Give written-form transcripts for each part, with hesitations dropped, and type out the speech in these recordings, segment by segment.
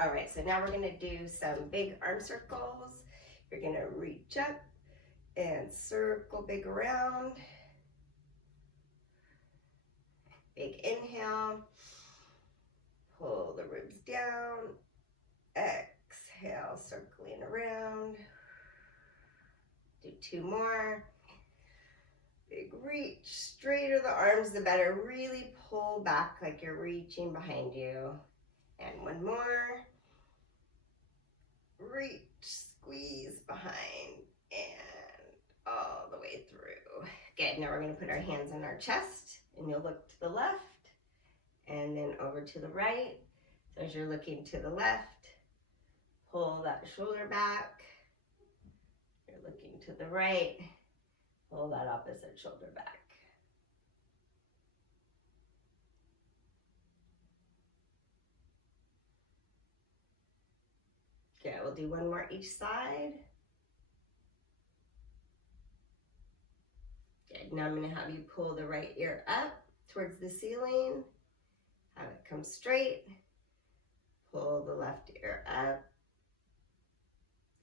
All right, so now we're gonna do some big arm circles. You're gonna reach up and circle big around. Big inhale, pull the ribs down, exhale, circling around. Do 2 more. Big reach, straighter the arms the better. Really pull back like you're reaching behind you. And 1 more. Reach, squeeze behind, and all the way through. Good, now we're gonna put our hands on our chest, and you'll look to the left, and then over to the right. So as you're looking to the left, pull that shoulder back. You're looking to the right, pull that opposite shoulder back. Okay, we'll do 1 more each side. Good, now I'm gonna have you pull the right ear up towards the ceiling. Have it come straight. Pull the left ear up.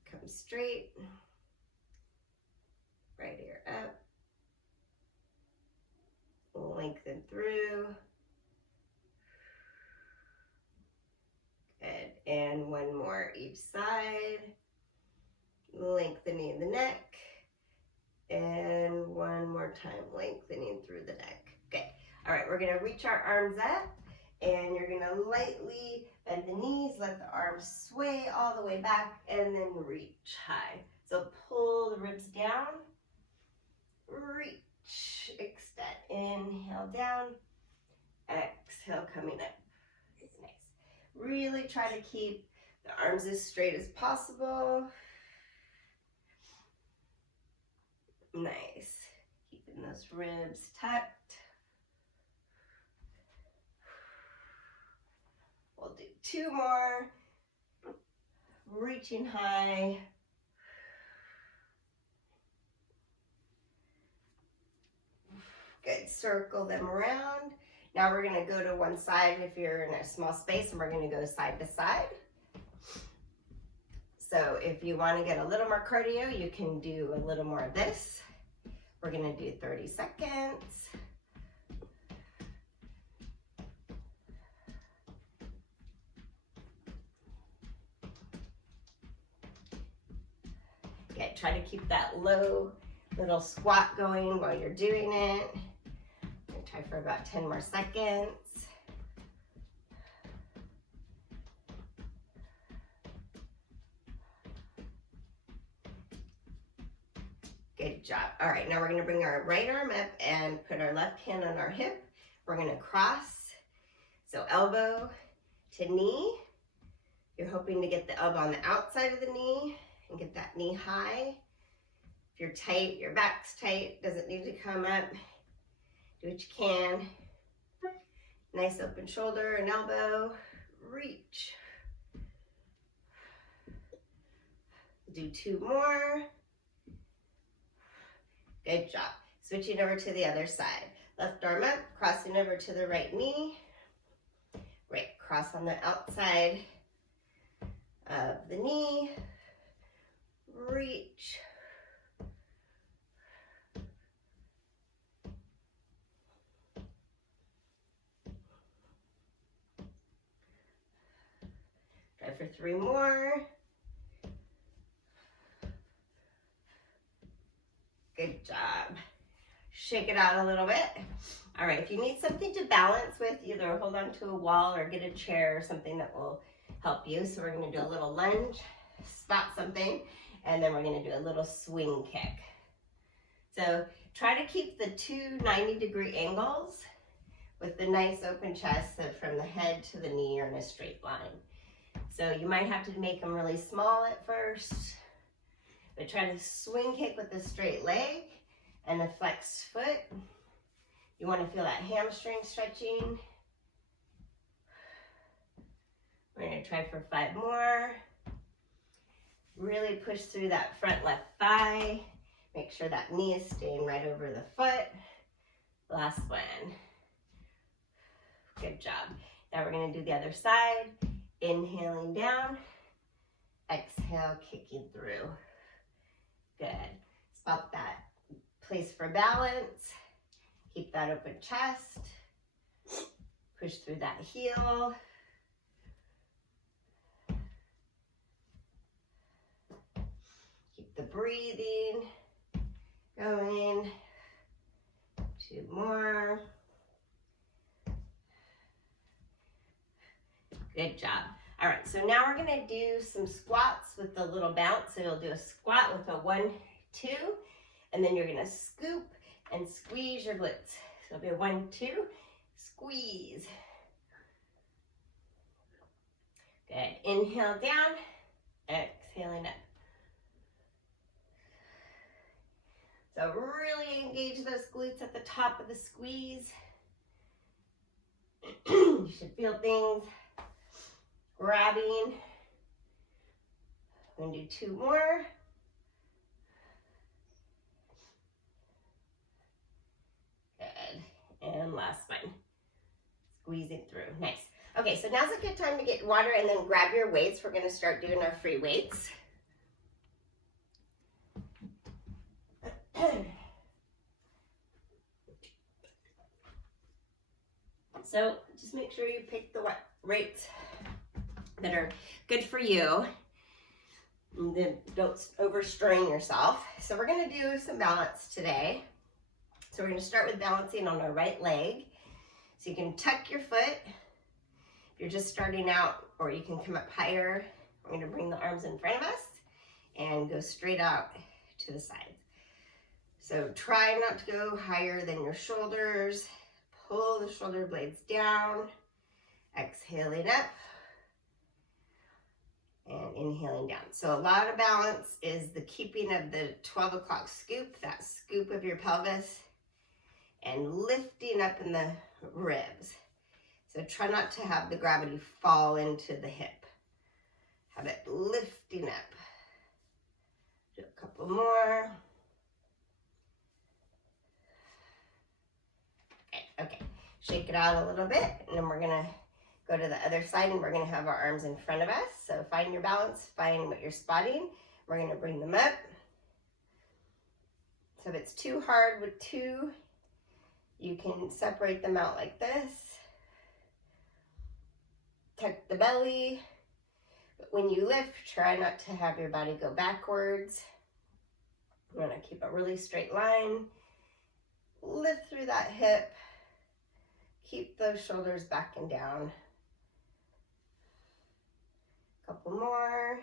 Come straight. Right ear up. Lengthen through. Good, and 1 more each side. Lengthening the neck. And 1 more time, lengthening through the neck. Okay, all right, we're gonna reach our arms up, and you're gonna lightly bend the knees, let the arms sway all the way back, and then reach high. So pull the ribs down, reach, extend, inhale down, exhale coming up. Nice. Really try to keep the arms as straight as possible. Nice. Keeping those ribs tucked. We'll do 2 more. Reaching high. Good, circle them around. Now we're gonna go to one side if you're in a small space, and we're gonna go side to side. So if you wanna get a little more cardio, you can do a little more of this. We're gonna do 30 seconds. Okay, try to keep that low little squat going while you're doing it. I'm gonna try for about 10 more seconds. Good job. All right, now we're gonna bring our right arm up and put our left hand on our hip. We're gonna cross, so elbow to knee. You're hoping to get the elbow on the outside of the knee and get that knee high. If you're tight, your back's tight, doesn't need to come up. Do what you can. Nice open shoulder and elbow. Reach. Do 2 more. Good job. Switching over to the other side. Left arm up, crossing over to the right knee. Right, cross on the outside of the knee. Reach. Try for 3 more. Good job. Shake it out a little bit. All right, if you need something to balance with, either hold on to a wall or get a chair or something that will help you. So we're gonna do a little lunge, spot something, and then we're gonna do a little swing kick. So try to keep the 2 90-degree angles with the nice open chest, so from the head to the knee you're in a straight line. So you might have to make them really small at first, but try to swing kick with a straight leg and a flexed foot. You want to feel that hamstring stretching. We're going to try for 5 more. Really push through that front left thigh. Make sure that knee is staying right over the foot. Last one. Good job. Now we're going to do the other side. Inhaling down, exhale, kicking through. Good. Spot that place for balance. Keep that open chest. Push through that heel. Keep the breathing going. 2 more. Good job. All right, so now we're gonna do some squats with the little bounce. So you'll do a squat with a 1, 2, and then you're gonna scoop and squeeze your glutes. So it'll be a 1, 2, squeeze. Good. Inhale down, exhaling up. So really engage those glutes at the top of the squeeze. You should feel things grabbing. I'm gonna do 2 more. Good. And last one. Squeezing through. Nice. Okay, so now's a good time to get water and then grab your weights. We're gonna start doing our free weights. So just make sure you pick the weights that are good for you. And then don't overstrain yourself. So we're gonna do some balance today. So we're gonna start with balancing on our right leg. So you can tuck your foot. If you're just starting out, or you can come up higher. We're gonna bring the arms in front of us and go straight out to the sides. So try not to go higher than your shoulders. Pull the shoulder blades down, exhaling up, and inhaling down. So a lot of balance is the keeping of the 12 o'clock scoop, that scoop of your pelvis, and lifting up in the ribs. So try not to have the gravity fall into the hip. Have it lifting up. Do a couple more. Okay, shake it out a little bit, and then we're gonna go to the other side, and we're gonna have our arms in front of us. So find your balance, find what you're spotting. We're gonna bring them up. So if it's too hard with 2, you can separate them out like this. Tuck the belly. But when you lift, try not to have your body go backwards. You wanna keep a really straight line. Lift through that hip. Keep those shoulders back and down. Couple more.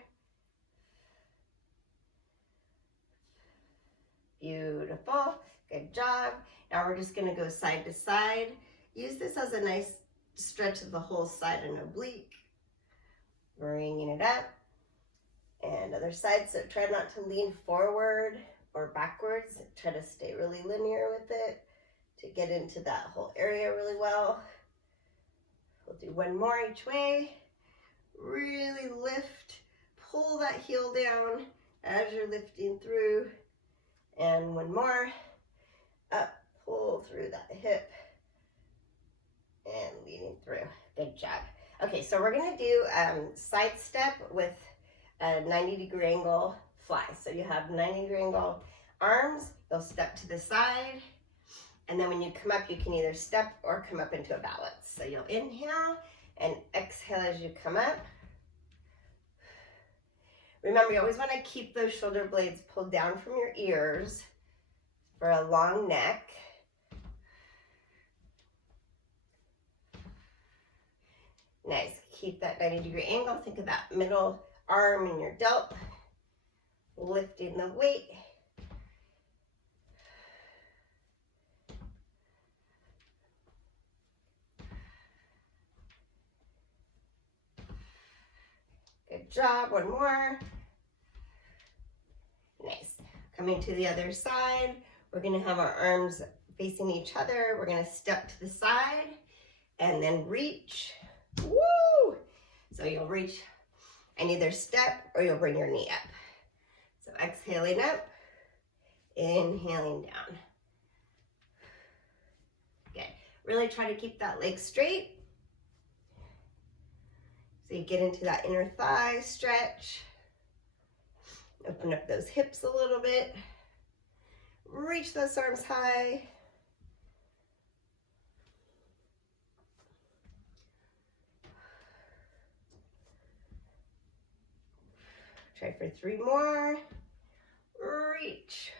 Beautiful. Good job. Now we're just going to go side to side. Use this as a nice stretch of the whole side and oblique. Bringing it up. And other side. So try not to lean forward or backwards. Try to stay really linear with it to get into that whole area really well. We'll do 1 more each way. Really lift, pull that heel down as you're lifting through. And 1 more. Up, pull through that hip. And leading through. Good job. Okay, so we're gonna do side step with a 90-degree angle fly. So you have 90-degree angle arms, you'll step to the side. And then when you come up, you can either step or come up into a balance. So you'll inhale and exhale as you come up. Remember, you always want to keep those shoulder blades pulled down from your ears for a long neck. Nice. Keep that 90-degree angle. Think of that middle arm in your delt. Lifting the weight. Good job. 1 more. Nice. Coming to the other side. We're going to have our arms facing each other. We're going to step to the side and then reach. Woo! So you'll reach and either step or you'll bring your knee up. So exhaling up, inhaling down. Good. Really try to keep that leg straight. So you get into that inner thigh stretch. Open up those hips a little bit. Reach those arms high. Try for 3 more. Reach.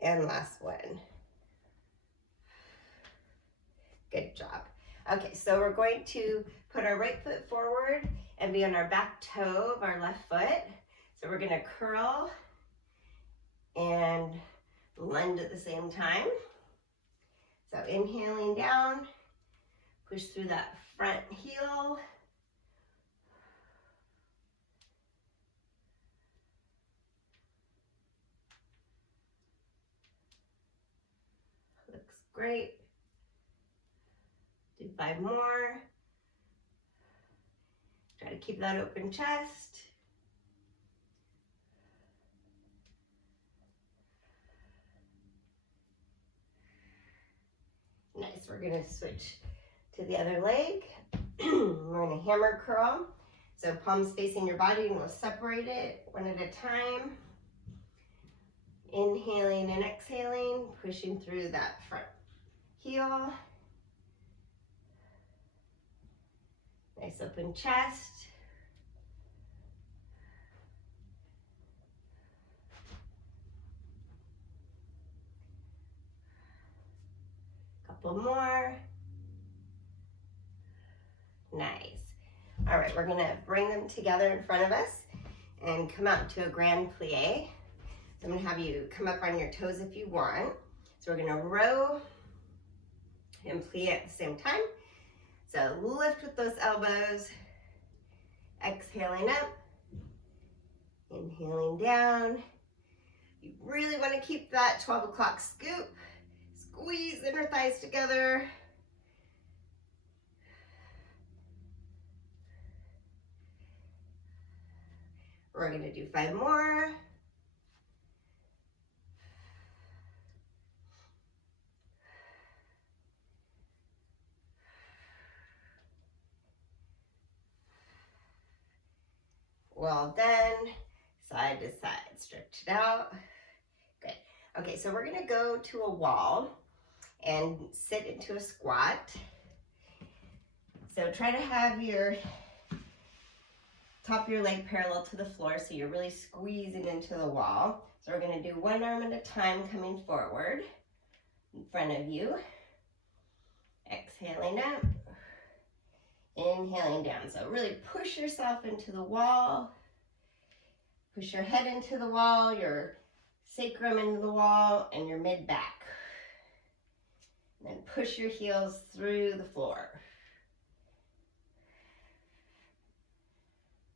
And last one. Good job. Okay, so we're going to put our right foot forward and be on our back toe of our left foot. So we're gonna curl and lunge at the same time. So inhaling down, push through that front heel. Looks great. Do 5 more. Try to keep that open chest. Nice, we're gonna switch to the other leg. We're gonna hammer curl. So palms facing your body, and we'll separate it one at a time. Inhaling and exhaling, pushing through that front heel. Nice open chest. Couple more. Nice. All right, we're gonna bring them together in front of us and come out to a grand plie. So I'm gonna have you come up on your toes if you want. So we're gonna row and plie at the same time. So lift with those elbows, exhaling up, inhaling down. You really wanna keep that 12 o'clock scoop. Squeeze inner thighs together. We're gonna do 5 more. Well done. Side to side, stretch it out. Good. Okay, so we're gonna go to a wall and sit into a squat. So try to have your top of your leg parallel to the floor, so you're really squeezing into the wall. So we're gonna do 1 arm at a time, coming forward in front of you. Exhaling up, inhaling down. So really push yourself into the wall. Push your head into the wall, your sacrum into the wall, and your mid-back. And then push your heels through the floor.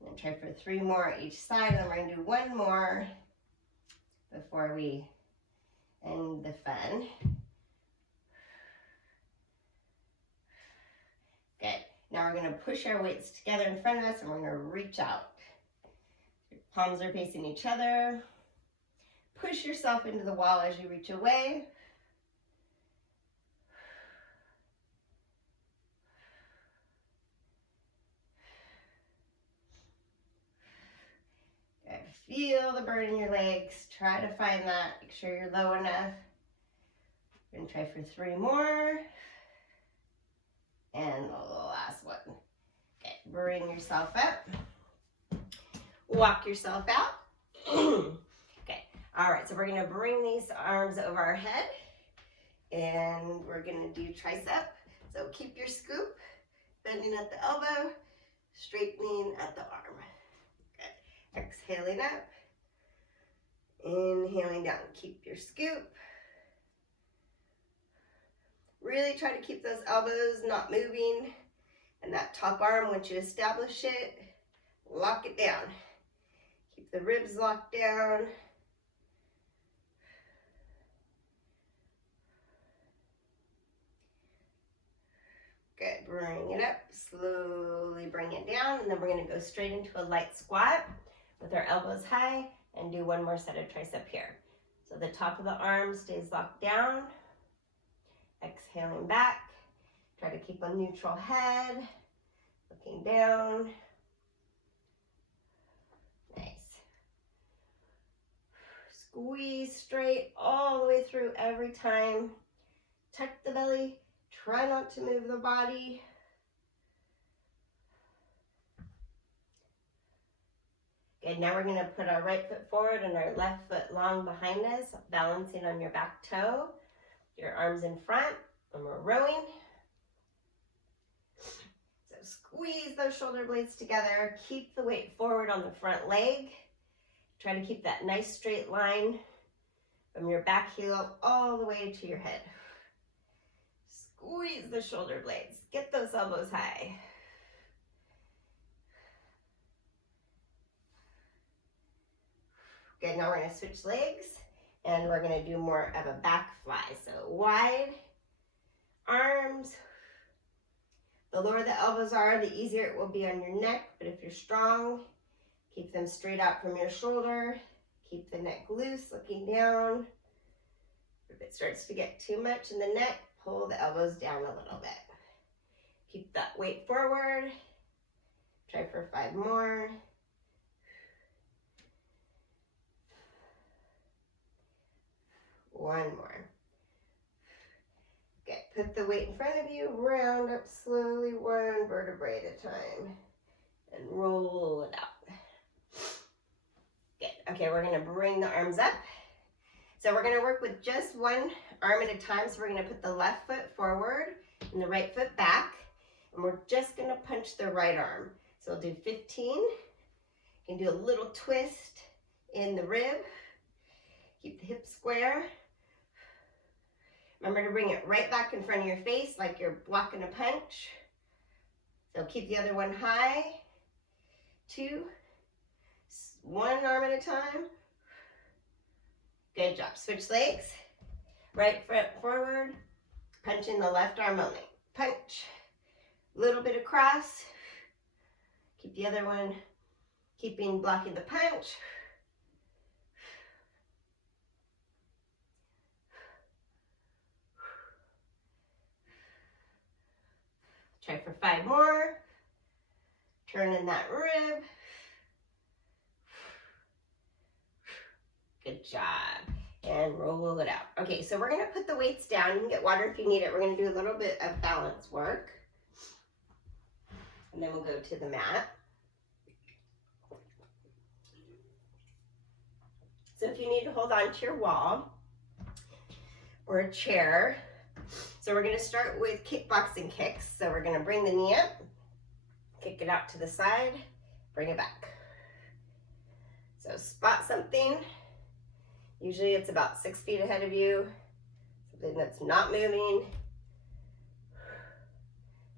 And try for 3 more each side, and then we're gonna do 1 more before we end the fun. Good. Now we're gonna push our weights together in front of us, and we're gonna reach out. Your palms are facing each other. Push yourself into the wall as you reach away. Good. Feel the burn in your legs. Try to find that. Make sure you're low enough. We're gonna try for 3 more. And the last one. Okay, bring yourself up. Walk yourself out. Okay, all right, so we're gonna bring these arms over our head, and we're gonna do tricep. So keep your scoop, bending at the elbow, straightening at the arm. Good. Exhaling up, inhaling down. Keep your scoop. Really try to keep those elbows not moving, and that top arm, once you establish it, lock it down. Keep the ribs locked down. Good, bring it up, slowly bring it down, and then we're gonna go straight into a light squat with our elbows high and do 1 more set of tricep here. So the top of the arm stays locked down. Exhaling back. Try to keep a neutral head, looking down. Nice. Squeeze straight all the way through every time. Tuck the belly. Try not to move the body. Good, now we're going to put our right foot forward and our left foot long behind us, balancing on your back toe. Your arms in front, and we're rowing. So squeeze those shoulder blades together. Keep the weight forward on the front leg. Try to keep that nice straight line from your back heel all the way to your head. Squeeze the shoulder blades. Get those elbows high. Good, now we're going to switch legs and we're going to do more of a back fly. So wide arms. The lower the elbows are, the easier it will be on your neck. But if you're strong, keep them straight out from your shoulder. Keep the neck loose, looking down. If it starts to get too much in the neck, pull the elbows down a little bit. Keep that weight forward. Try for 5 more. One more. Good. Put the weight in front of you. Round up slowly, one vertebrae at a time. And roll it out. Good. Okay, we're going to bring the arms up. So we're going to work with just one arm at a time. So we're going to put the left foot forward and the right foot back. And we're just going to punch the right arm. So we'll do 15. You can do a little twist in the rib. Keep the hips square. Remember to bring it right back in front of your face like you're blocking a punch. So keep the other one high. 2. One arm at a time. Good job. Switch legs. Right foot forward. Punch in the left arm only. Punch. Little bit across. Keep the other one blocking the punch. Try for 5 more. Turn in that rib. Good job. And roll it out. Okay, so we're going to put the weights down. You can get water if you need it. We're going to do a little bit of balance work. And then we'll go to the mat. So if you need to hold on to your wall or a chair. So we're going to start with kickboxing kicks. So we're going to bring the knee up, kick it out to the side, bring it back. So spot something. Usually it's about 6 feet ahead of you, something that's not moving.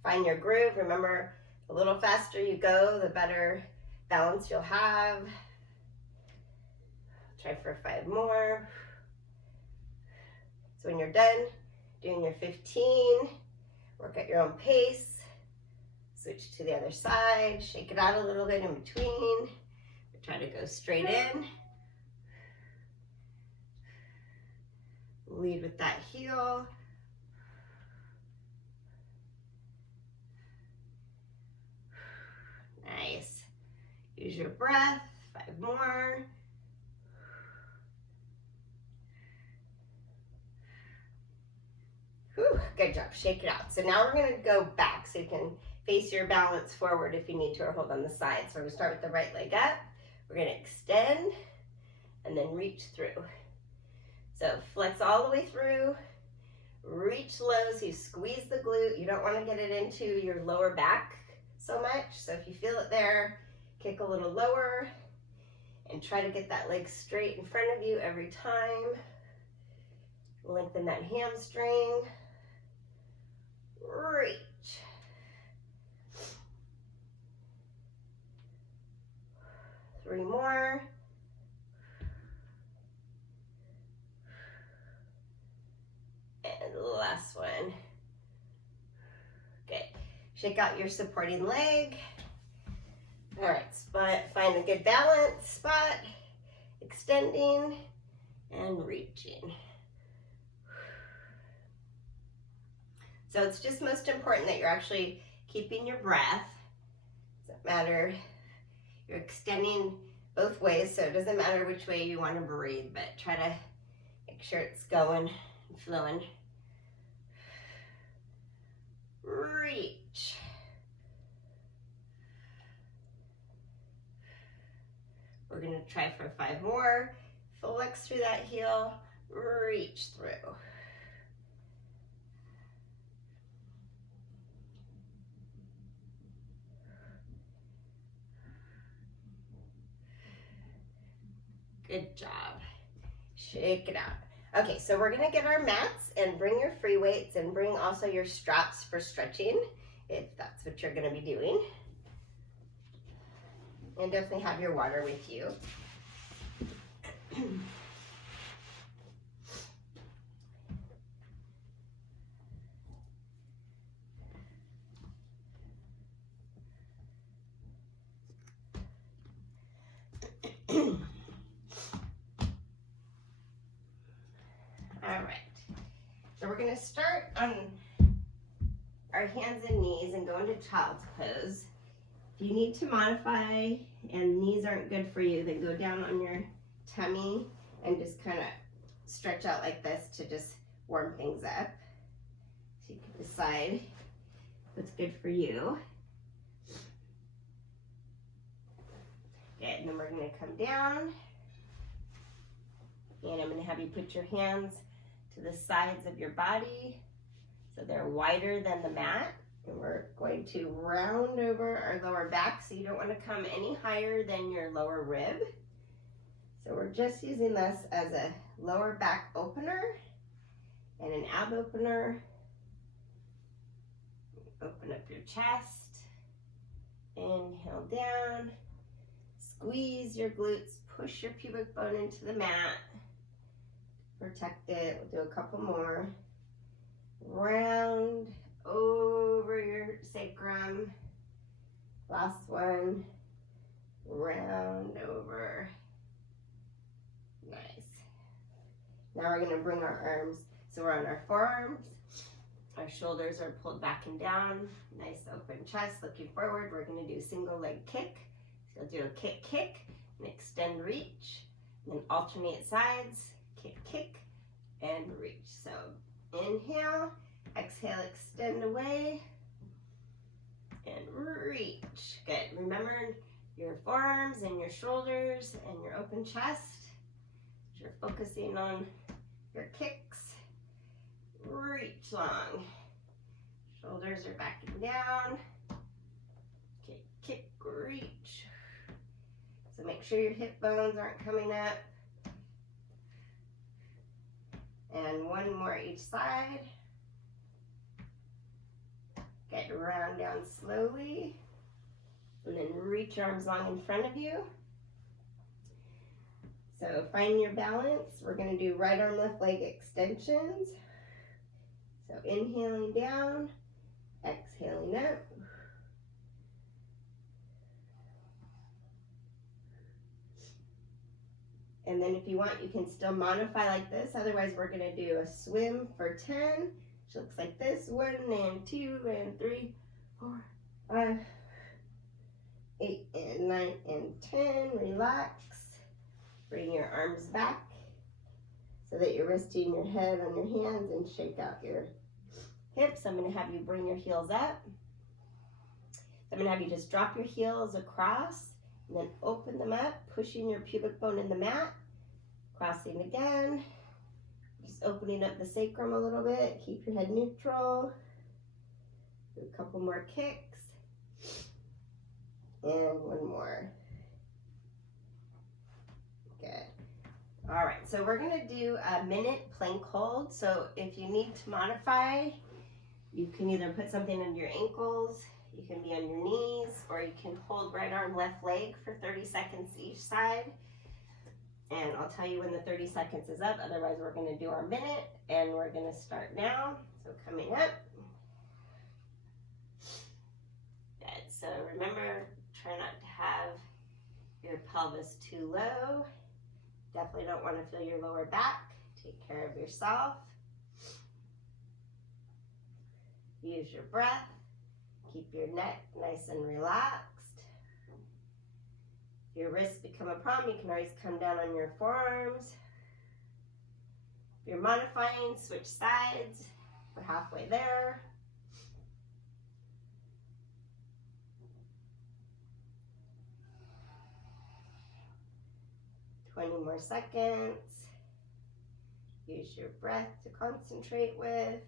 Find your groove. Remember, the little faster you go, the better balance you'll have. Try for 5 more. So when you're done doing your 15, work at your own pace. Switch to the other side, shake it out a little bit in between. Try to go straight in. Lead with that heel. Nice. Use your breath. 5 more. Whew, good job. Shake it out. So now we're going to go back so you can face your balance forward if you need to, or hold on the side. So we're going to start with the right leg up. We're going to extend and then reach through. So flex all the way through. Reach low so you squeeze the glute. You don't want to get it into your lower back so much. So if you feel it there, kick a little lower and try to get that leg straight in front of you every time. Lengthen that hamstring. Reach. Three more. And the last one. Good. Shake out your supporting leg. All right, find a good balance spot. Extending and reaching. So it's just most important that you're actually keeping your breath. Doesn't matter, you're extending both ways, so it doesn't matter which way you want to breathe, but try to make sure it's going and flowing. Reach. We're going to try for 5 more. Flex through that heel, reach through. Good job. Shake it out. Okay, so we're gonna get our mats and bring your free weights and bring also your straps for stretching if that's what you're gonna be doing. And definitely have your water with you. All right, so we're gonna start on our hands and knees and go into child's pose. If you need to modify and knees aren't good for you, then go down on your tummy and just kind of stretch out like this to just warm things up. So you can decide what's good for you. Good, and then we're gonna come down and I'm gonna have you put your hands to the sides of your body so they're wider than the mat. And we're going to round over our lower back, so you don't want to come any higher than your lower rib. So we're just using this as a lower back opener and an ab opener. Open up your chest, inhale down, squeeze your glutes, push your pubic bone into the mat, protect it. We'll do a couple more. Round over your sacrum. Last one. Round over. Nice. Now we're going to bring our arms. So we're on our forearms. Our shoulders are pulled back and down. Nice open chest, looking forward. We're going to do single leg kick. So you'll do a kick, kick, and extend, reach. And then alternate sides. Kick, kick, and reach. So inhale. Exhale, extend away, and reach. Good. Remember your forearms and your shoulders and your open chest. You're focusing on your kicks. Reach long. Shoulders are backing down. Kick, kick, reach. So make sure your hip bones aren't coming up. And one more each side. Get round down slowly, and then reach your arms long in front of you. So find your balance. We're going to do right arm, left leg extensions. So inhaling down, exhaling up. And then if you want, you can still modify like this. Otherwise, we're going to do a swim for 10. Which looks like this. 1 and 2 and 3, 4, 5, 8 and 9 and 10. Relax. Bring your arms back so that you're resting your head on your hands and shake out your hips. I'm going to have you bring your heels up. I'm going to have you just drop your heels across and then open them up, pushing your pubic bone in the mat. Crossing again. Just opening up the sacrum a little bit. Keep your head neutral. Do a couple more kicks. And one more. Good. All right, so we're gonna do a minute plank hold. So if you need to modify, you can either put something on your ankles, you can be on your knees, or you can hold right arm, left leg for 30 seconds each side. And I'll tell you when the 30 seconds is up. Otherwise, we're going to do our minute, and we're going to start now. So coming up. Good. So remember, try not to have your pelvis too low. Definitely don't want to feel your lower back. Take care of yourself. Use your breath. Keep your neck nice and relaxed. If your wrists become a problem, you can always come down on your forearms. If you're modifying, switch sides. We're halfway there. Twenty more seconds. Use your breath to concentrate with.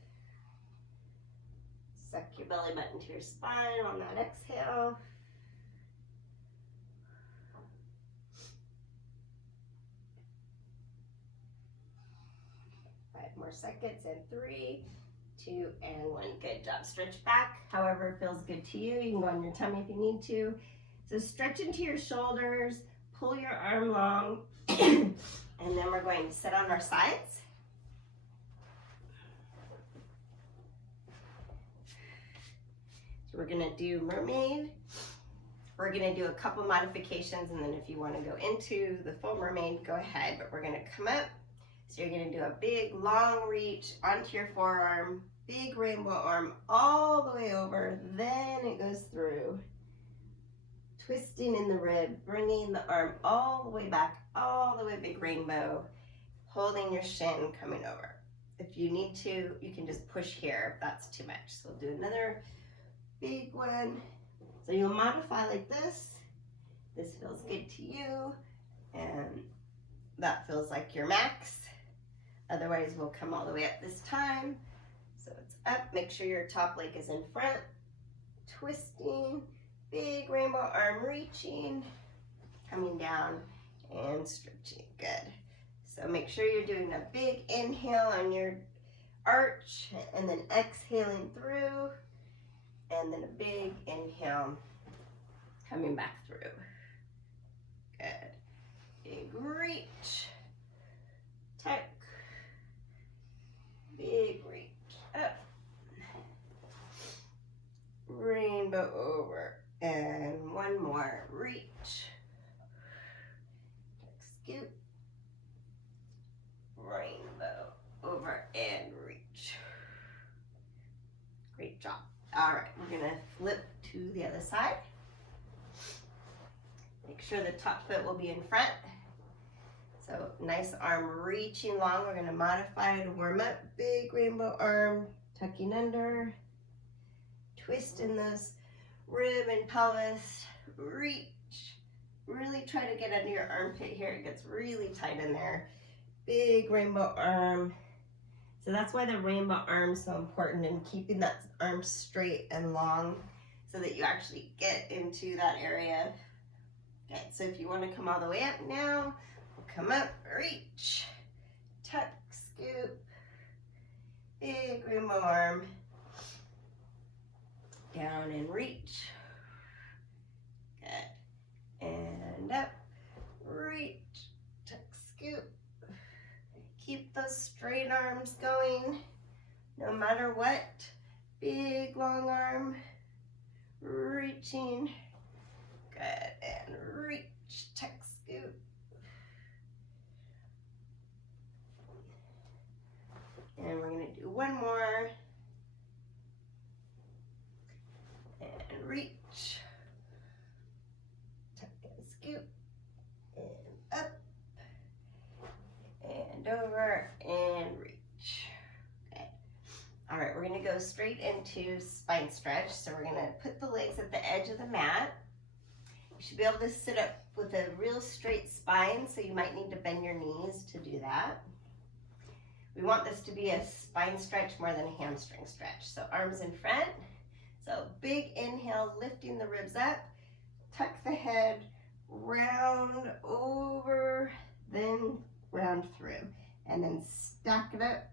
Suck your belly button to your spine on that exhale. Five more seconds, and 3, 2, and 1. Good job. Stretch back however it feels good to you. You can go on your tummy if you need to. So stretch into your shoulders, pull your arm long, and then we're going to sit on our sides. So we're gonna do mermaid. We're gonna do a couple modifications, and then if you wanna go into the full mermaid, go ahead, but we're gonna come up. So you're gonna do a big long reach onto your forearm, big rainbow arm all the way over, then it goes through. Twisting in the rib, bringing the arm all the way back, all the way big rainbow, holding your shin, coming over. If you need to, you can just push here if that's too much. So we'll do another big one. So you'll modify like this. This feels good to you, and that feels like your max. Otherwise, we'll come all the way up this time. So it's up, make sure your top leg is in front, twisting, big rainbow arm reaching, coming down and stretching, good. So make sure you're doing a big inhale on your arch, and then exhaling through, and then a big inhale, coming back through, good. Big reach, tuck, big reach, up, rainbow over, and one more, reach, tuck, scoop, rainbow over, and reach. Great job. All right, we're gonna flip to the other side. Make sure the top foot will be in front. So nice arm reaching long. We're gonna modify to warm up. Big rainbow arm, tucking under. Twist in those rib and pelvis. Reach. Really try to get under your armpit here. It gets really tight in there. Big rainbow arm. So that's why the rainbow arm is so important, in keeping that arm straight and long so that you actually get into that area. Okay, so if you want to come all the way up now, we'll come up, reach, tuck, scoop, big rainbow arm, down and reach, good, and up, reach, tuck, scoop. Keep those straight arms going, no matter what. Big long arm, reaching, good, and reach, tuck, scoop. And we're gonna do one more, and reach, tuck and scoop, and up, and over, and reach. Okay. All right, we're gonna go straight into spine stretch. So we're gonna put the legs at the edge of the mat. You should be able to sit up with a real straight spine, so you might need to bend your knees to do that. We want this to be a spine stretch more than a hamstring stretch. So arms in front. So big inhale, lifting the ribs up, tuck the head, round over, then round through, and then stack it up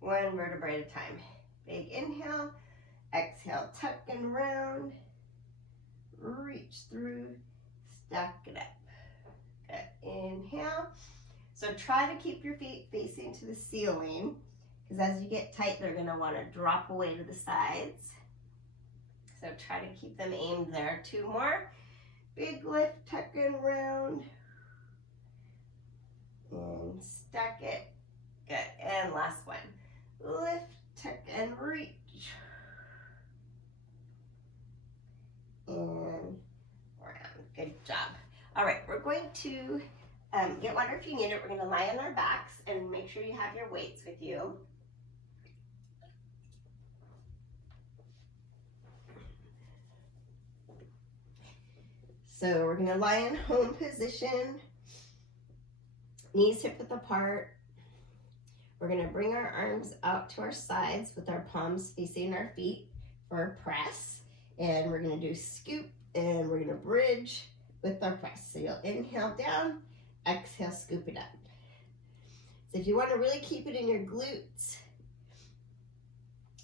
one vertebrae at a time. Big inhale, exhale, tuck and round, reach through, stack it up. Good, inhale. So try to keep your feet facing to the ceiling, because as you get tight, they're gonna wanna drop away to the sides. So try to keep them aimed there. Two more. Big lift, tuck and round, and stack it. Good, and last one. Lift, tuck, and reach. All right, we're going to get water if you need it. We're going to lie on our backs and make sure you have your weights with you. So we're going to lie in home position, knees hip width apart. We're going to bring our arms out to our sides with our palms facing our feet for a press. And we're going to do scoop, and we're going to bridge with our press. So you'll inhale down, exhale, scoop it up. So if you want to really keep it in your glutes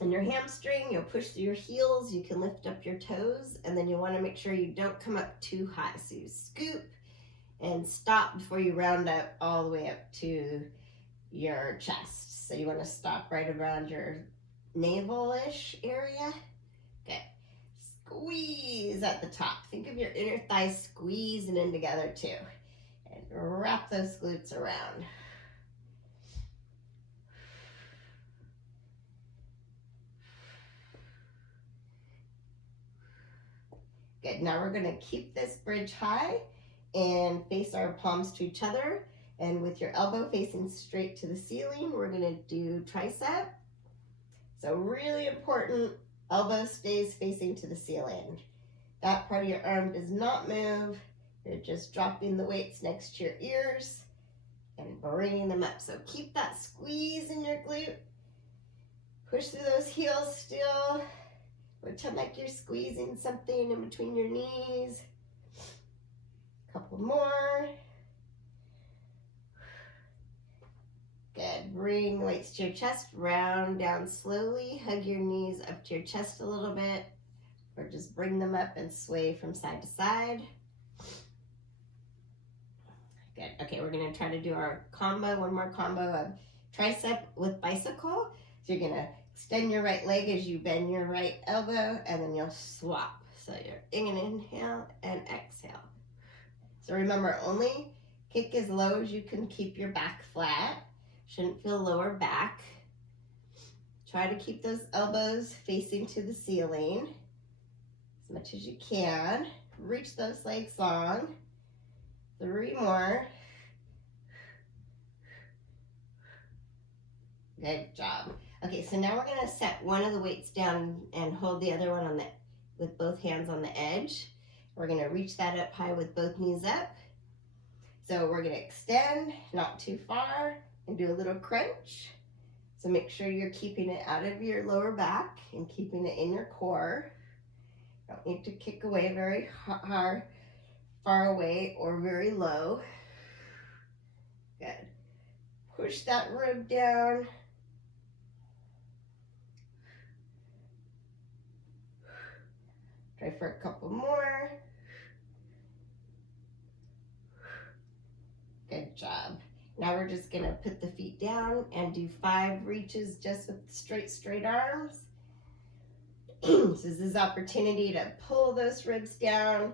and your hamstring, you'll push through your heels, you can lift up your toes, and then you want to make sure you don't come up too high. So you scoop and stop before you round up all the way up to your chest. So you want to stop right around your navel-ish area. Good. Squeeze at the top. Think of your inner thighs squeezing in together too. And wrap those glutes around. Good. Now we're going to keep this bridge high and face our palms to each other. And with your elbow facing straight to the ceiling, we're going to do tricep. So really important, elbow stays facing to the ceiling. That part of your arm does not move. You're just dropping the weights next to your ears and bringing them up. So keep that squeeze in your glute. Push through those heels still. Pretend like you're squeezing something in between your knees. Couple more. Good. Bring the weights to your chest, round down slowly. Hug your knees up to your chest a little bit, or just bring them up and sway from side to side. Good. Okay, we're going to try to do our combo, one more combo of tricep with bicycle. So you're going to extend your right leg as you bend your right elbow, and then you'll swap. So you're going to inhale and exhale. So remember, only kick as low as you can keep your back flat. Shouldn't feel lower back. Try to keep those elbows facing to the ceiling as much as you can. Reach those legs long. 3 more. Good job. Okay, so now we're going to set one of the weights down and hold the other one on with both hands on the edge. We're going to reach that up high with both knees up. So we're going to extend, not too far, and do a little crunch. So make sure you're keeping it out of your lower back and keeping it in your core. Don't need to kick away very hard, far away, or very low. Good. Push that rib down. Try for a couple more. Good job. Now we're just gonna put the feet down and do 5 reaches just with straight arms. So this is opportunity to pull those ribs down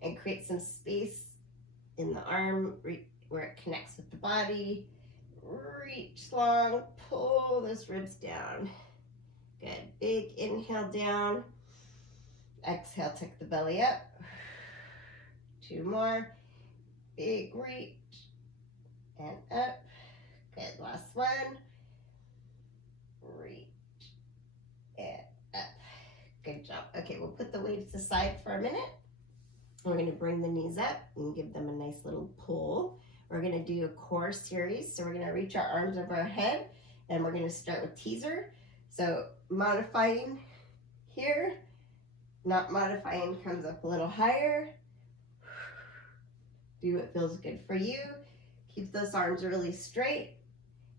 and create some space in the arm where it connects with the body. Reach long, pull those ribs down. Good, big inhale down. Exhale, tuck the belly up. 2 more, big reach. And up. Good. Last one. Reach and up. Good job. Okay, we'll put the weights aside for a minute. We're going to bring the knees up and give them a nice little pull. We're going to do a core series. So we're going to reach our arms over our head, and we're going to start with teaser. So modifying here, not modifying, comes up a little higher. Do what feels good for you. Keep those arms really straight.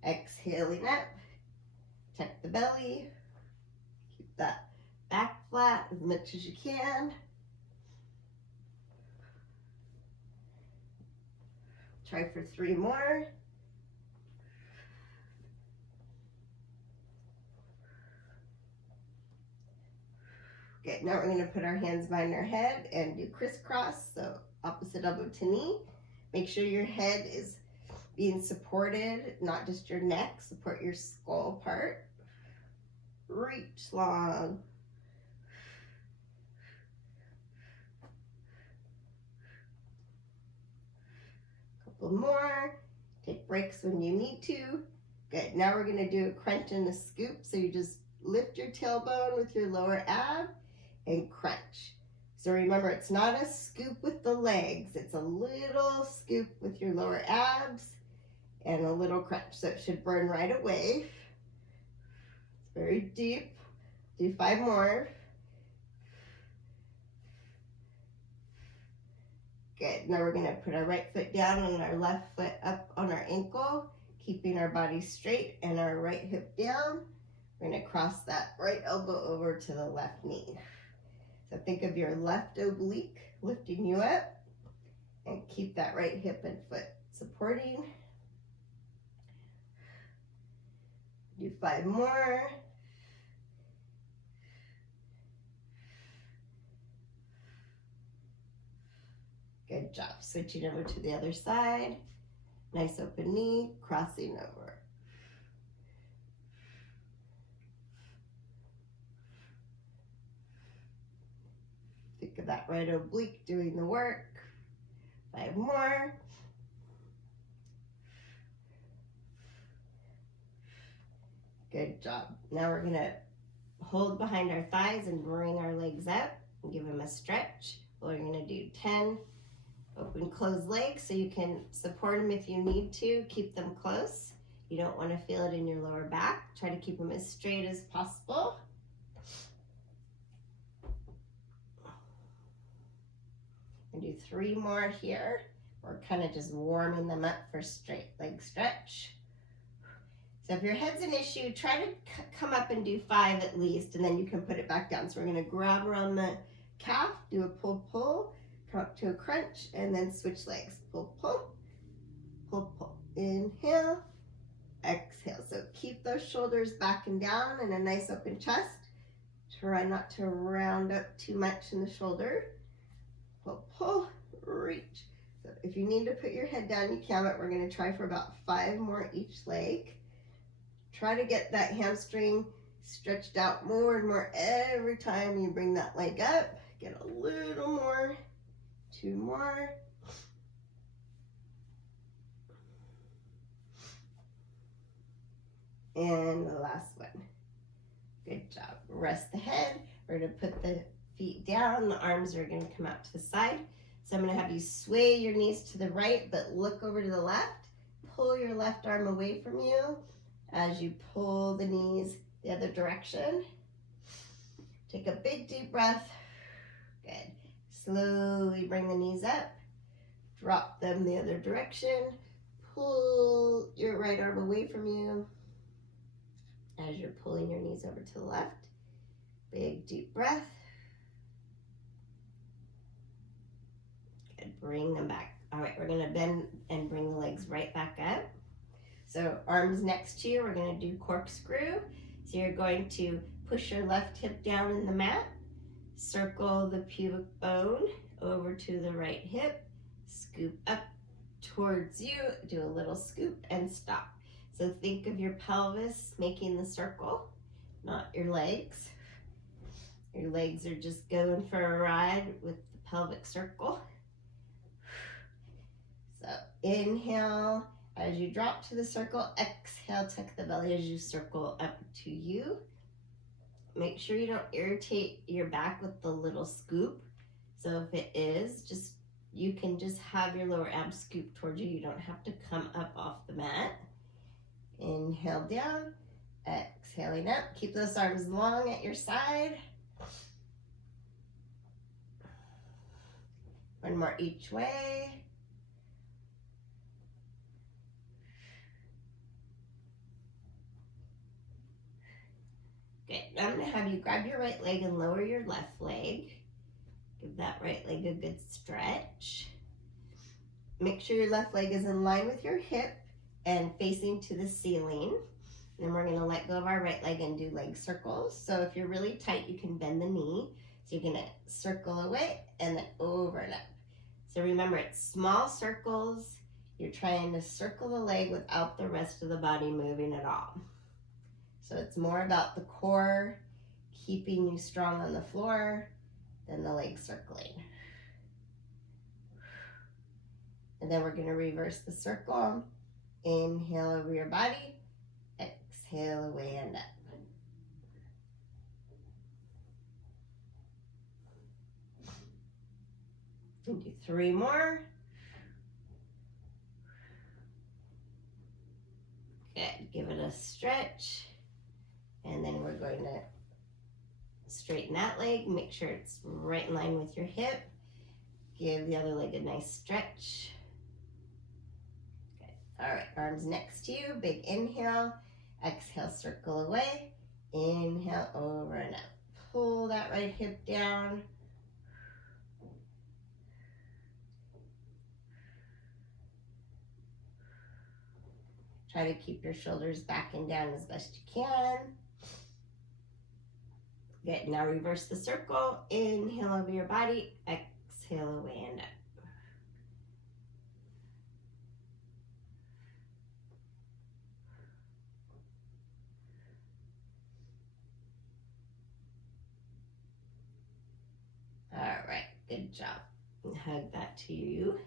Exhaling up. Tuck the belly. Keep that back flat as much as you can. Try for 3 more. Okay, now we're going to put our hands behind our head and do crisscross. So opposite elbow to knee. Make sure your head is being supported, not just your neck. Support your skull part. Reach long. Couple more. Take breaks when you need to. Good. Now we're going to do a crunch and a scoop. So you just lift your tailbone with your lower ab and crunch. So remember, it's not a scoop with the legs. It's a little scoop with your lower abs and a little crunch. So it should burn right away. It's very deep. Do 5 more. Good. Now we're going to put our right foot down and our left foot up on our ankle, keeping our body straight and our right hip down. We're going to cross that right elbow over to the left knee. So think of your left oblique lifting you up, and keep that right hip and foot supporting. Do 5 more. Good job. Switching over to the other side. Nice open knee, crossing over. Think of that right oblique doing the work. 5 more. Good job. Now we're going to hold behind our thighs and bring our legs up and give them a stretch. We're going to do 10 open, close legs so you can support them if you need to. Keep them close. You don't want to feel it in your lower back. Try to keep them as straight as possible. And do 3 more here. We're kind of just warming them up for straight leg stretch. So if your head's an issue, try to come up and do 5 at least, and then you can put it back down. So we're going to grab around the calf, do a pull, come up to a crunch, and then switch legs. Pull, pull, pull, pull. Inhale, exhale. So keep those shoulders back and down and a nice open chest. Try not to round up too much in the shoulder. Pull, pull, reach. So if you need to put your head down, you can, but we're going to try for about 5 more each leg. Try to get that hamstring stretched out more and more every time you bring that leg up. Get a little more. 2 more. And the last one. Good job. Rest the head. We're going to put the feet down. The arms are going to come out to the side. So I'm going to have you sway your knees to the right, but look over to the left. Pull your left arm away from you as you pull the knees the other direction. Take a big deep breath. Good. Slowly bring the knees up. Drop them the other direction. Pull your right arm away from you as you're pulling your knees over to the left. Big deep breath. Good. Bring them back. All right, we're going to bend and bring the legs right back up. So arms next to you, we're going to do corkscrew. So you're going to push your left hip down in the mat, circle the pubic bone over to the right hip, scoop up towards you, do a little scoop and stop. So think of your pelvis making the circle, not your legs. Your legs are just going for a ride with the pelvic circle. So inhale. As you drop to the circle, exhale, tuck the belly as you circle up to you. Make sure you don't irritate your back with the little scoop. So if it is, you can just have your lower abs scoop towards you. You don't have to come up off the mat. Inhale down, exhaling up. Keep those arms long at your side. 1 more each way. Good. I'm going to have you grab your right leg and lower your left leg. Give that right leg a good stretch. Make sure your left leg is in line with your hip and facing to the ceiling. Then we're going to let go of our right leg and do leg circles. So if you're really tight, you can bend the knee. So you're going to circle away and then over and up. So remember, it's small circles. You're trying to circle the leg without the rest of the body moving at all. So it's more about the core keeping you strong on the floor than the leg circling. And then we're going to reverse the circle. Inhale over your body. Exhale away and up. And do 3 more. Good. Give it a stretch. And then we're going to straighten that leg. Make sure it's right in line with your hip. Give the other leg a nice stretch. Good. All right, arms next to you. Big inhale. Exhale, circle away. Inhale, over and up. Pull that right hip down. Try to keep your shoulders back and down as best you can. Good. Now reverse the circle. Inhale over your body. Exhale away and up. All right. Good job. Hug that to you.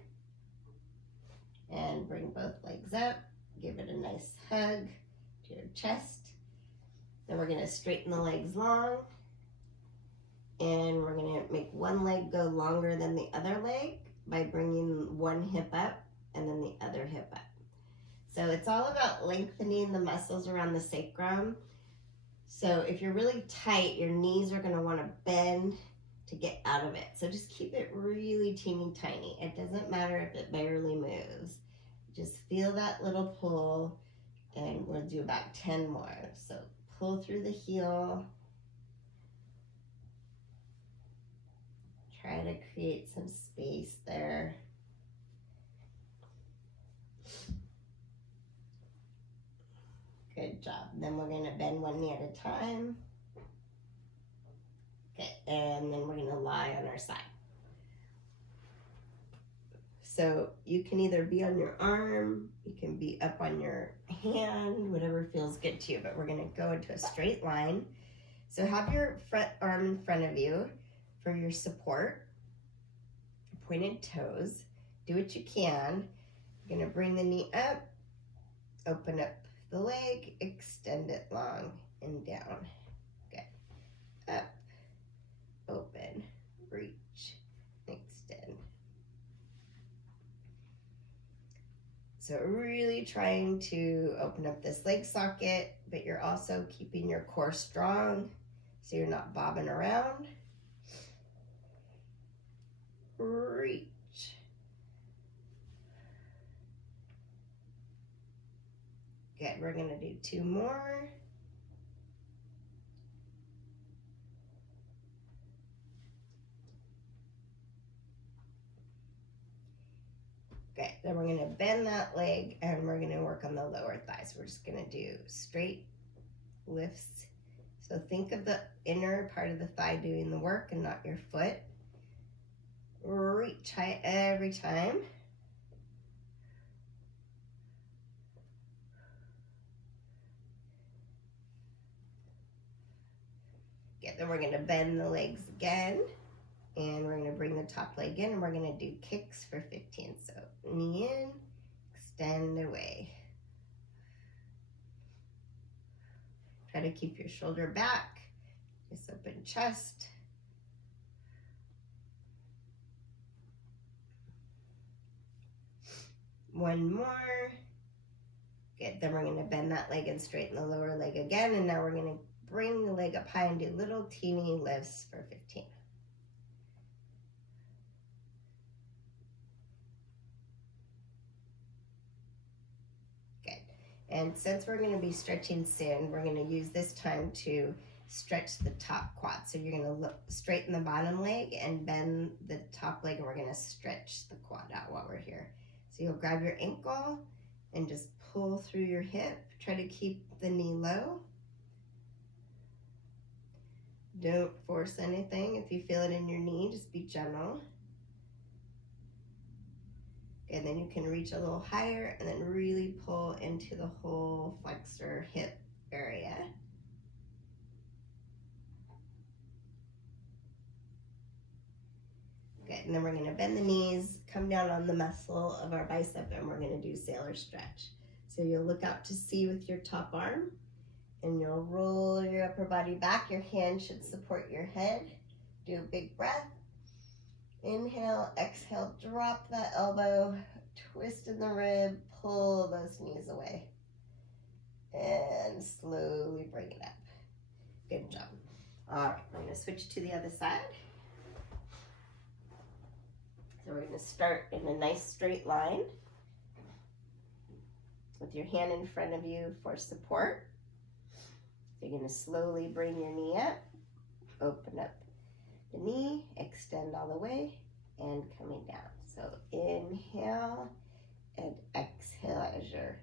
And bring both legs up. Give it a nice hug to your chest. Then we're going to straighten the legs long. And we're going to make one leg go longer than the other leg by bringing one hip up and then the other hip up. So it's all about lengthening the muscles around the sacrum. So if you're really tight, your knees are going to want to bend to get out of it. So just keep it really teeny tiny. It doesn't matter if it barely moves. Just feel that little pull, and we'll do about 10 more. So pull through the heel. Try to create some space there. Good job. Then we're going to bend one knee at a time. Okay, and then we're going to lie on our side. So you can either be on your arm, you can be up on your hand, whatever feels good to you, but we're going to go into a straight line. So have your front arm in front of you for your support, pointed toes. Do what you can. You're going to bring the knee up, open up the leg, extend it long and down. Good. Up, open, reach, extend. So really trying to open up this leg socket, but you're also keeping your core strong so you're not bobbing around. Reach. Good, we're gonna do 2 more. Okay, then we're gonna bend that leg and we're gonna work on the lower thighs. We're just gonna do straight lifts. So think of the inner part of the thigh doing the work and not your foot. Reach high every time. Good, then we're gonna bend the legs again. And we're gonna bring the top leg in and we're gonna do kicks for 15. So knee in, extend away. Try to keep your shoulder back, just open chest. One more. Good, then we're gonna bend that leg and straighten the lower leg again. And now we're gonna bring the leg up high and do little teeny lifts for 15. And since we're going to be stretching soon, we're going to use this time to stretch the top quad. So you're going to straighten the bottom leg and bend the top leg, and we're going to stretch the quad out while we're here. So you'll grab your ankle and just pull through your hip. Try to keep the knee low. Don't force anything. If you feel it in your knee, just be gentle. And then you can reach a little higher and then really pull into the whole flexor hip area. Good. Good, and then we're gonna bend the knees, come down on the muscle of our bicep, and we're gonna do sailor stretch. So you'll look out to sea with your top arm, and you'll roll your upper body back. Your hand should support your head. Do a big breath. Inhale, exhale, drop that elbow, twist in the rib, pull those knees away, and slowly bring it up. Good job. All right, we're gonna switch to the other side. So we're gonna start in a nice straight line with your hand in front of you for support. So you're gonna slowly bring your knee up, open up the knee, extend all the way, and coming down. So inhale and exhale as you're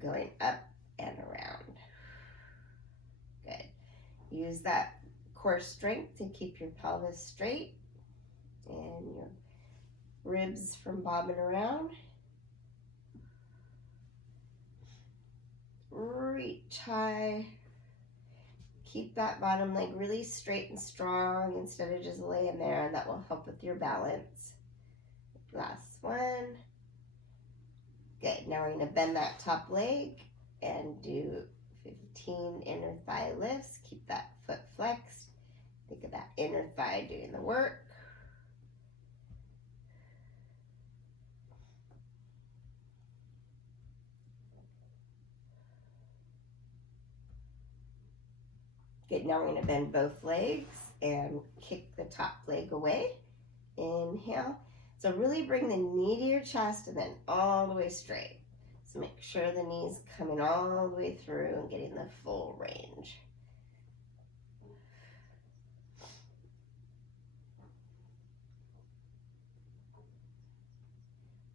going up and around. Good. Use that core strength to keep your pelvis straight and your ribs from bobbing around. Reach high. Keep that bottom leg really straight and strong instead of just laying there, and that will help with your balance. Last one. Good. Now we're going to bend that top leg and do 15 inner thigh lifts. Keep that foot flexed. Think of that inner thigh doing the work. Good, now we're going to bend both legs and kick the top leg away. Inhale. So really bring the knee to your chest and then all the way straight. So make sure the knee's coming all the way through and getting the full range.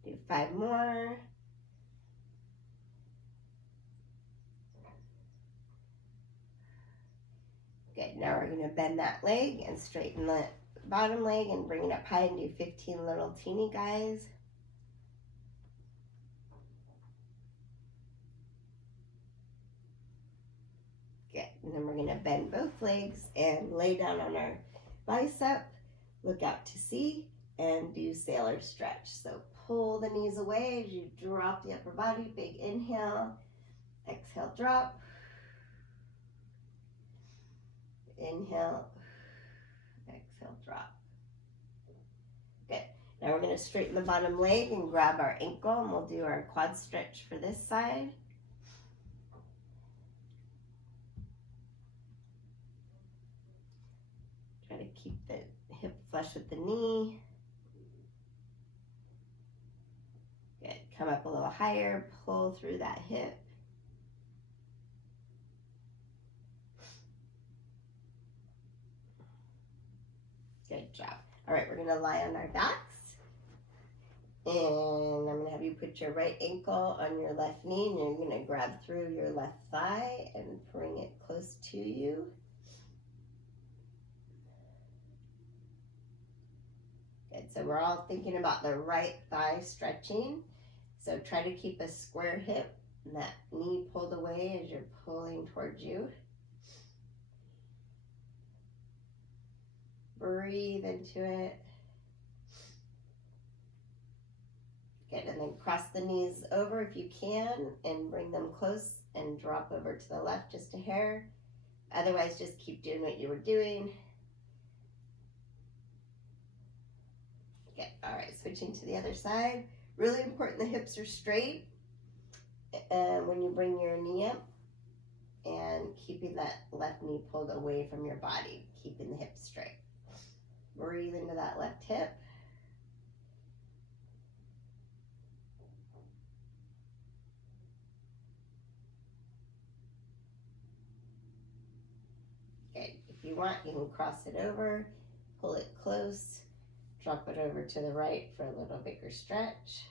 Do 5 more. Good, now we're going to bend that leg and straighten the bottom leg and bring it up high and do 15 little teeny guys. Good, and then we're going to bend both legs and lay down on our bicep, look out to sea, and do sailor stretch. So pull the knees away as you drop the upper body. Big inhale, exhale, drop. Inhale, exhale, drop. Good. Now we're going to straighten the bottom leg and grab our ankle, and we'll do our quad stretch for this side. Try to keep the hip flush with the knee. Good. Come up a little higher, pull through that hip. Good job. All right, we're going to lie on our backs. And I'm going to have you put your right ankle on your left knee, and you're going to grab through your left thigh and bring it close to you. Good, so we're all thinking about the right thigh stretching. So try to keep a square hip and that knee pulled away as you're pulling towards you. Breathe into it. Good, and then cross the knees over if you can and bring them close and drop over to the left just a hair. Otherwise, just keep doing what you were doing. Good, all right, switching to the other side. Really important the hips are straight when you bring your knee up, and keeping that left knee pulled away from your body, keeping the hips straight. Breathe into that left hip. Good. If you want, you can cross it over, pull it close, drop it over to the right for a little bigger stretch.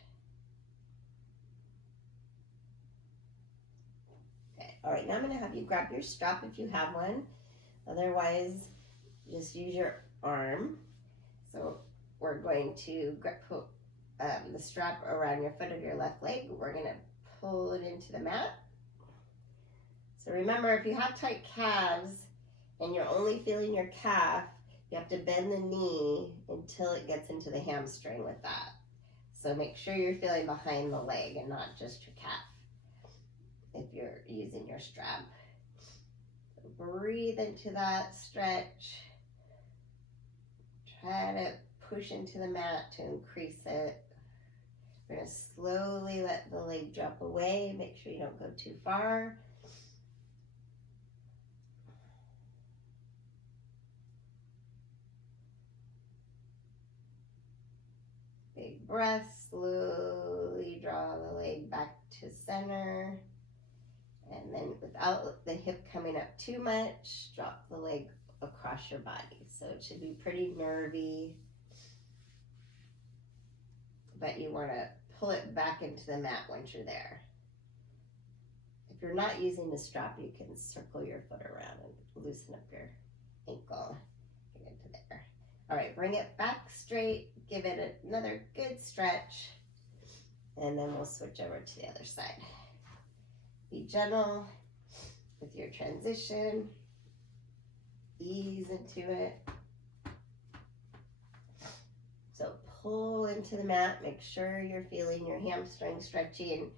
Okay. All right, now I'm going to have you grab your strap if you have one. Otherwise, just use your arm. So we're going to put the strap around your foot of your left leg. We're going to pull it into the mat. So remember, if you have tight calves and you're only feeling your calf, You have to bend the knee until it gets into the hamstring with that. So make sure you're feeling behind the leg and not just your calf if you're using your strap. So breathe into that stretch. Try to push into the mat to increase it. We're going to slowly let the leg drop away. Make sure you don't go too far. Big breath, slowly draw the leg back to center. And then without the hip coming up too much, drop the leg across your body. So it should be pretty nervy. But you want to pull it back into the mat once you're there. If you're not using the strap, you can circle your foot around and loosen up your ankle. Get into there. All right, bring it back straight. Give it another good stretch. And then we'll switch over to the other side. Be gentle with your transition. Ease into it. So pull into the mat. Make sure you're feeling your hamstring stretching.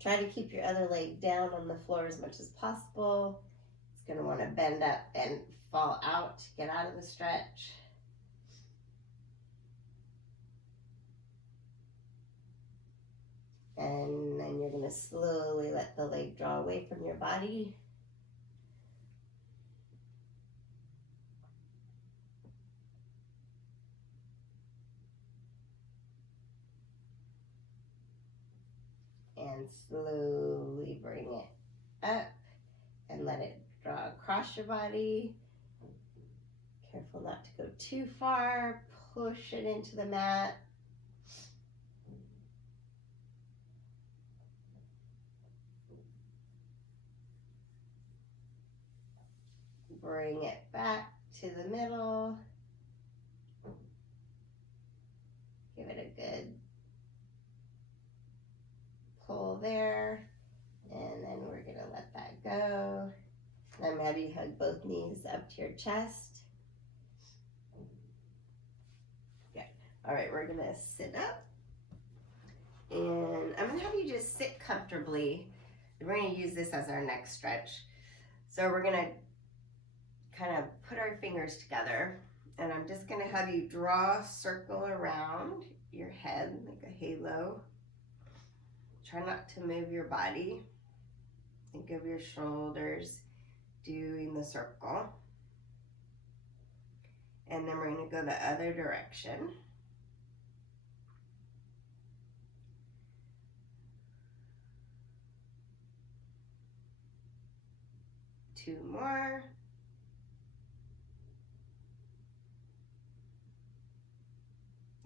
Try to keep your other leg down on the floor as much as possible. It's going to want to bend up and fall out to get out of the stretch. And then you're going to slowly let the leg draw away from your body. And slowly bring it up and let it draw across your body. Careful not to go too far. Push it into the mat. Bring it back to the middle. Give it a good pull there. And then we're going to let that go. Now maybe hug both knees up to your chest. Good. All right, we're going to sit up. And I'm going to have you just sit comfortably. We're going to use this as our next stretch. So we're going to kind of put our fingers together, and I'm just going to have you draw a circle around your head like a halo. Try not to move your body. Think of your shoulders doing the circle. And then we're going to go the other direction. Two more.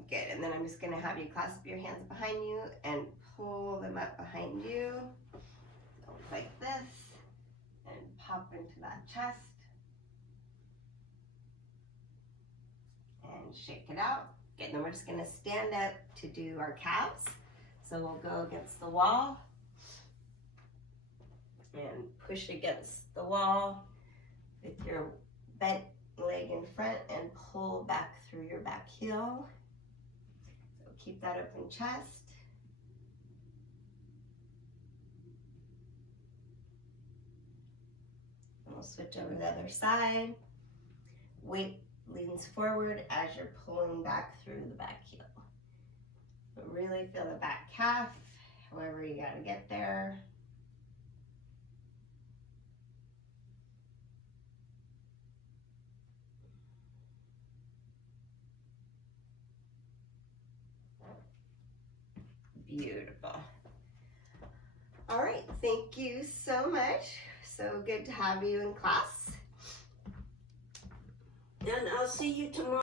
Good, and then I'm just going to have you clasp your hands behind you and pull them up behind you. So like this, and pop into that chest. And shake it out. Good, then we're just going to stand up to do our calves. So we'll go against the wall and push against the wall with your bent leg in front and pull back through your back heel. Keep that open chest. And we'll switch over to the other side. Weight leans forward as you're pulling back through the back heel. But really feel the back calf, however you gotta get there. Beautiful. All right, thank you so much. So good to have you in class. And I'll see you tomorrow.